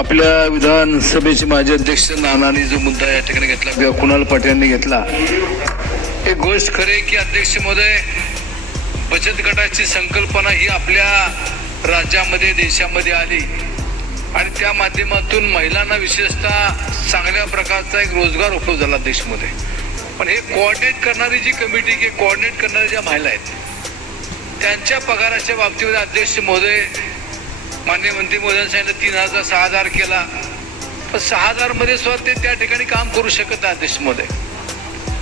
आपल्या विधानसभेचे माजी अध्यक्ष नानांनी जो मुद्दा या ठिकाणी घेतला किंवा कुणाल पाटील यांनी घेतला, एक गोष्ट खरे की अध्यक्ष महोदय, बचत गटाची संकल्पना ही आपल्या राज्यामध्ये देशामध्ये आली आणि त्या माध्यमातून महिलांना विशेषतः चांगल्या प्रकारचा एक रोजगार उपलब्ध झाला अध्यक्ष महोदय. पण हे कोऑर्डिनेट करणारी जी कमिटी की कोऑर्डिनेट करणाऱ्या ज्या महिला आहेत त्यांच्या पगाराच्या बाबतीमध्ये अध्यक्ष महोदय, माननीय मंत्री महोदयांनी सांगितलं 3,000 6,000 केला, पण 6,000 मध्ये सुद्धा ते त्या ठिकाणी काम करू शकत नाही अध्यक्ष महोदय.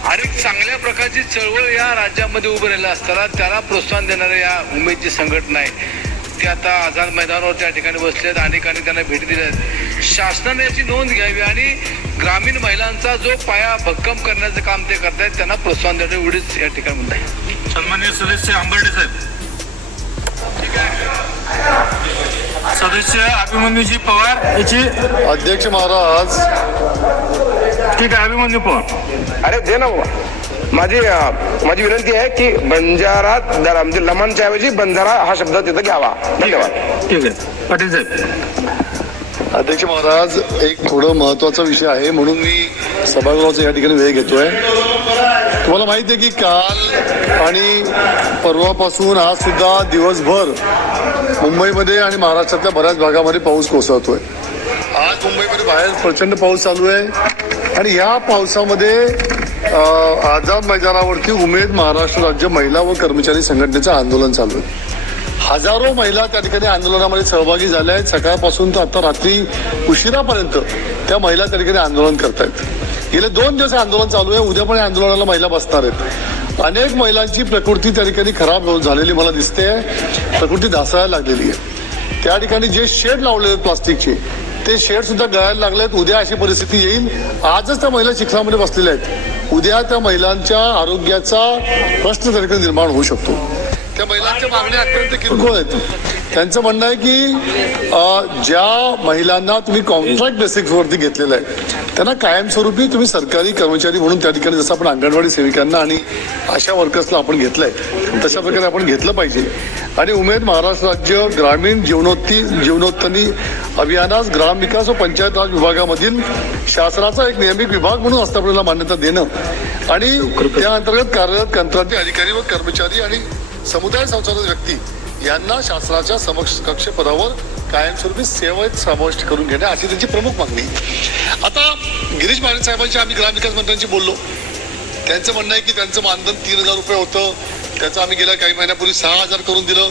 आणि चांगल्या प्रकारची चळवळ या राज्यामध्ये उभं राहिलं असताना त्याला प्रोत्साहन देणाऱ्या या उमेदची संघटना आहे ते आता आझाद मैदानावर त्या ठिकाणी बसलेत, अनेकांनी त्यांना भेट दिल्या आहेत. शासनाने याची नोंद घ्यावी आणि ग्रामीण महिलांचा जो पाया भक्कम करण्याचं काम ते करतायत त्यांना प्रोत्साहन देणं एवढीच या ठिकाणी मुद्दा आहे. सन्माननीय सदस्य आंबर्डे साहेब. सदस्य अभिमन्यूजी पवार याची अध्यक्ष महाराज. ठीक आहे, अभिमन्यू पवार. अरे दे ना बाबा. माझी विनंती आहे की बंजारा म्हणजे लमनच्या ऐवजी बंजारा हा शब्द तिथं घ्यावा. धन्यवाद. ठीक आहे, पाटील साहेब. अध्यक्ष महाराज, एक थोडं महत्वाचा विषय आहे म्हणून मी सभागृहाचा या ठिकाणी वेळ घेतोय. तुम्हाला माहिती आहे की काल आणि परवापासून आज सुद्धा दिवसभर मुंबईमध्ये आणि महाराष्ट्रातल्या बऱ्याच भागामध्ये पाऊस कोसळतोय. आज मुंबईमध्ये बाहेर प्रचंड पाऊस चालू आहे आणि या पावसामध्ये आझाद मैदानावरती उमेद महाराष्ट्र राज्य महिला व कर्मचारी संघटनेचं आंदोलन चालू आहे. हजारो महिला त्या ठिकाणी आंदोलनामध्ये सहभागी झाल्या आहेत. सकाळपासून तर आता रात्री उशिरापर्यंत त्या महिला त्या ठिकाणी आंदोलन करतायत. गेले 2 दिवस आंदोलन चालू आहे. उद्या पण आंदोलनाला महिला बसणार आहेत. अनेक महिलांची प्रकृती त्या ठिकाणी खराब झालेली मला दिसते. प्रकृती ढासळायला लागलेली आहे. त्या ठिकाणी जे शेड लावलेले आहेत प्लास्टिकचे ते शेड सुद्धा गळायला लागलेत. उद्या अशी परिस्थिती येईल. आजच त्या महिला चिखलामध्ये बसलेल्या आहेत. उद्या त्या महिलांच्या आरोग्याचा प्रश्न त्या ठिकाणी निर्माण होऊ शकतो. त्या महिलांच्या मागण्या अत्यंत किरकोळ आहेत. त्यांचं म्हणणं आहे की ज्या महिलांना तुम्ही कॉन्ट्रॅक्ट बेसिक्सवरती घेतलेलं आहे त्यांना कायमस्वरूपी तुम्ही सरकारी कर्मचारी म्हणून त्या ठिकाणी जसं आपण अंगणवाडी सेविकांना आणि आशा वर्कर्सला आपण घेतलंय तशा प्रकारे आपण घेतलं पाहिजे. आणि उमेद महाराष्ट्र राज्य ग्रामीण जीवनोत्तनी अभियानास ग्रामविकास व पंचायत राज विभागामधील शासनाचा एक नियमित विभाग म्हणून आस्थापनेला मान्यता देणं आणि त्या अंतर्गत कार्यरत कंत्राटी अधिकारी व कर्मचारी आणि समुदाय संचालित व्यक्ती यांना शासनाच्या समकक्ष पदावर कायमस्वरूपी सेवेत समाविष्ट करून घेणे अशी त्यांची प्रमुख मागणी. आता गिरीश महाजन साहेबांशी आम्ही ग्रामविकास मंत्र्यांशी बोललो. त्यांचं म्हणणं आहे की त्यांचं मानधन 3,000 रुपये होतं, त्याचं आम्ही गेल्या काही महिन्यापूर्वी 6,000 करून दिलं.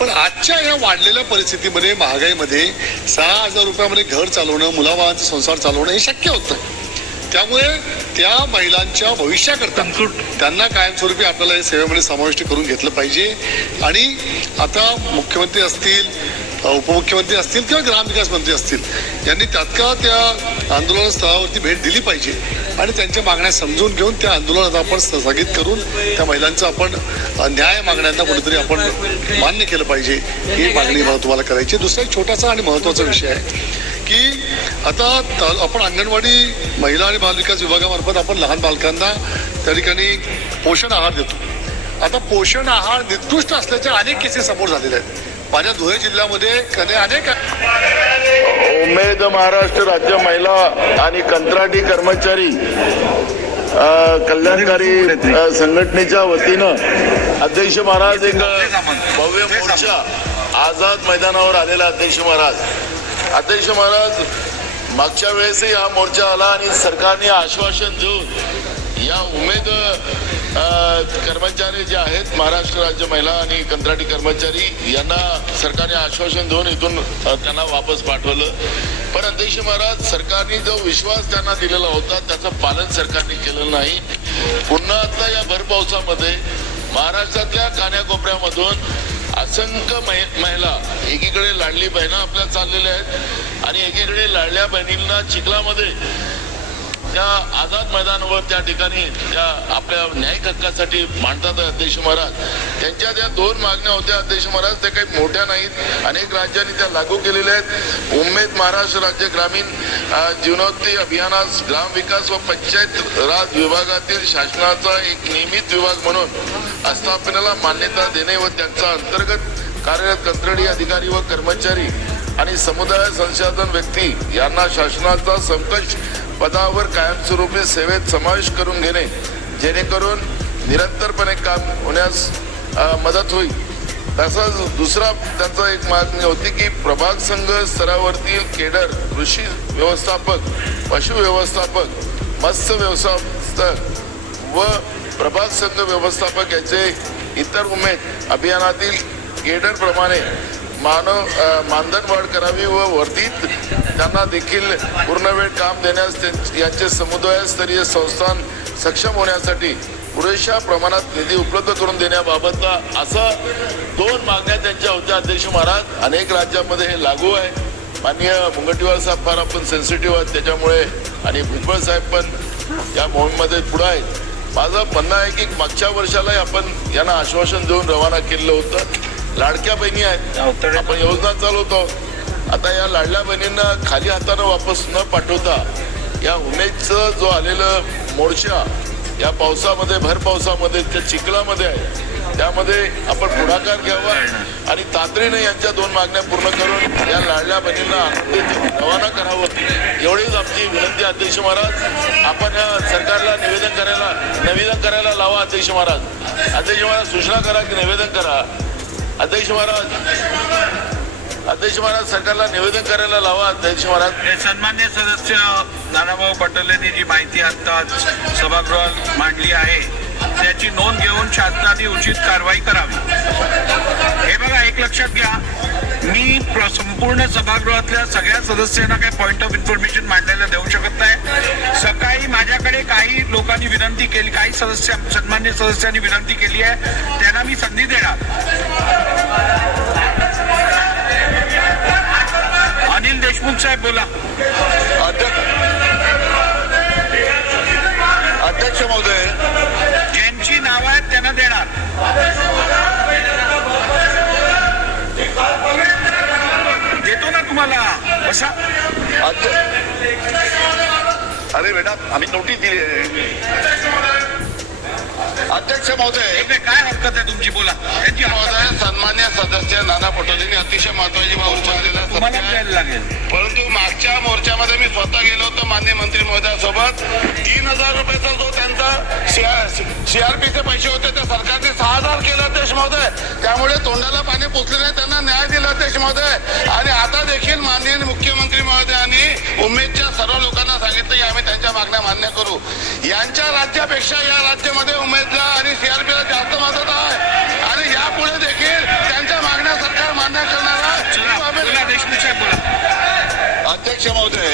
पण आजच्या या वाढलेल्या परिस्थितीमध्ये महागाईमध्ये 6,000 रुपयामध्ये घर चालवणं, मुलाबाळांचा संसार चालवणं हे शक्य होत नाही. त्यामुळे त्या महिलांच्या भविष्याकरता त्यांना कायमस्वरूपी आपल्याला या सेवेमध्ये समाविष्ट करून घेतलं पाहिजे. आणि आता मुख्यमंत्री असतील, उपमुख्यमंत्री असतील किंवा ग्रामविकास मंत्री असतील यांनी तात्काळ त्या आंदोलन स्थळावरती भेट दिली पाहिजे आणि त्यांच्या मागण्या समजून घेऊन त्या आंदोलनात आपण स्थगित करून त्या महिलांचं आपण न्याय मागण्यांना कुठेतरी आपण मान्य केलं पाहिजे. ही मागणी मला तुम्हाला करायची. दुसरा एक छोटासा आणि महत्त्वाचा विषय आहे की आता आपण अंगणवाडी महिला आणि बालविकास विभागामार्फत आपण लहान बालकांना त्या ठिकाणी पोषण आहार देतो. आता पोषण आहार निकृष्ट असल्याच्या अनेक केसेस समोर झालेल्या आहेत. माझ्या धुळे जिल्ह्यामध्ये अनेक उमेद महाराष्ट्र राज्य महिला आणि कंत्राटी कर्मचारी कल्याणकारी संघटनेच्या वतीनं अध्यक्ष महाराज एक भव्य मोर्चा आझाद मैदानावर आलेला. अध्यक्ष महाराज मागच्या वेळेसही हा मोर्चा आला आणि सरकारने आश्वासन देऊन या उमेद कर्मचारी जे आहेत महाराष्ट्र राज्य महिला आणि कंत्राटी कर्मचारी यांना सरकारने आश्वासन देऊन इथून त्यांना वापस पाठवलं. पण अध्यक्ष महाराज, सरकारने जो विश्वास त्यांना दिलेला होता त्याचं पालन सरकारने केलेलं नाही. पुन्हा आता या भरपावसामध्ये महाराष्ट्रातल्या कान्याकोपऱ्यामधून असंख्य महिला एकीकडे लाडली बहिणं आपल्या चाललेल्या आहेत आणि एकीकडे लाडल्या बहिणींना चिखलामध्ये त्या आझाद मैदानावर त्या ठिकाणी त्या आपल्या न्यायिक हक्कासाठी मांडतात. अध्यक्ष महाराज, त्यांच्या त्या 2 मागण्या होत्या अध्यक्ष महाराज, त्या काही मोठ्या नाहीत. अनेक राज्यांनी त्या लागू केलेल्या आहेत. उमेद महाराष्ट्र राज्य ग्रामीण जीवनोन्नती अभियानास ग्रामविकास व पंचायत राज विभागातील शासनाचा एक नियमित विभाग म्हणून आस्थापनेला मान्यता देणे व त्यांचा अंतर्गत कार्यरत कंत्राटी अधिकारी व कर्मचारी आणि समुदाय संसाधन व्यक्ती यांना शासनाचा समकक्ष पदावर कायमस्वरूपी सेवेत समावेश करून घेणे, जेणेकरून निरंतरपणे काम होण्यास मदत होईल. तसंच दुसरा त्यांचा एक मागणी होती की प्रभाग संघ स्तरावरतील केडर, कृषी व्यवस्थापक, पशु व्यवस्थापक, मत्स्य व्यवस्थापक व प्रभाग संघ व्यवस्थापक यांचे इतर उमेद अभियानातील केडर प्रमाणे मानधन वाढ करावी व वर्धित त्यांना देखील पूर्णवेळ काम देण्यास यांचे समुदायस्तरीय संस्थान सक्षम होण्यासाठी पुरेशा प्रमाणात निधी उपलब्ध करून देण्याबाबतचा असा 2 मागण्या त्यांच्या होत्या. अध्यक्ष महाराज, अनेक राज्यामध्ये हे लागू आहे. माननीय मुनगंटीवार साहेब फार आपण सेन्सिटिव्ह आहेत त्याच्यामुळे, आणि भुजबळ साहेब पण या मोहिमेमध्ये पुढे आहेत. माझं म्हणणं आहे की मागच्या वर्षालाही आपण यांना आश्वासन देऊन रवाना केलेलं होतं. लाडक्या बहिणी आहेत, आपण योजना चालवतो. आता या लाडल्या बहिणींना खाली हातानं वापस न पाठवता या उमेदचं जो आलेलं मोर्चा या पावसामध्ये, भर पावसामध्ये, त्या चिखलामध्ये आहे, त्यामध्ये आपण पुढाकार घ्यावा आणि तातडीने यांच्या 2 मागण्या पूर्ण करून या लाडल्या बहिणींना आनंदीत रवाना करावं, एवढीच आमची विनंती. अध्यक्ष महाराज, आपण सरकारला निवेदन करायला लावा. अध्यक्ष महाराज सूचना करा की निवेदन करा. अध्यक्ष महाराज सरकारला निवेदन करायला लावा. अध्यक्ष महाराज, सन्मान्य सदस्य नानाभाऊ पटोलेंनी जी माहिती आता सभागृहात मांडली आहे त्याची नोंद घेऊन शासनाने उचित कारवाई करावी. हे बघा, एक लक्षात घ्या, मी संपूर्ण सभागृहातल्या सगळ्या सदस्यांना काही पॉइंट ऑफ इन्फॉर्मेशन मांडायला देऊ शकत नाही. सकाळी माझ्याकडे काही लोकांनी विनंती केली, काही सन्मान्य सदस्यांनी विनंती केली आहे, त्यांना मी संधी देणार. अनिल देशमुख साहेब बोला. अध्यक्ष महोदय, ज्यांची नावं आहेत त्यांना देणार. देतो ना तुम्हाला, बसा. अरे बेटा, आम्ही नोटीस दिली आहे. अध्यक्ष महोदय, काय हरकत आहे तुमची, बोला. त्यांची महोदय, सन्मान्य सदस्य नाना पटोलेंनी अतिशय महत्वाची मोर्चा तुम्हाला द्यायला लागेल. परंतु मागच्या मोर्चामध्ये मी स्वतः गेलो होतो माननीय मंत्री महोदयासोबत. 3,000 रुपयाचा जो त्यांचा CRPचे पैसे होते ते सरकारने 6,000 केलं अध्यक्ष महोदय. त्यामुळे तोंडाला पाणी पोचले नाही, त्यांना न्याय दिला अध्यक्ष महोदय. आणि आता देखील माननीय मुख्यमंत्री महोदयांनी उमेदच्या सर्व लोकांना सांगितलं की आम्ही त्यांच्या मागण्या मान्य करू. यांच्या राज्यापेक्षा या राज्यामध्ये उमेदला आणि CRPला जास्त मदत आहे आणि यापुढे देखील त्यांच्या मागण्या सरकार मान्य करणार आहे. देशमुख साहेब बोला. अध्यक्ष महोदय,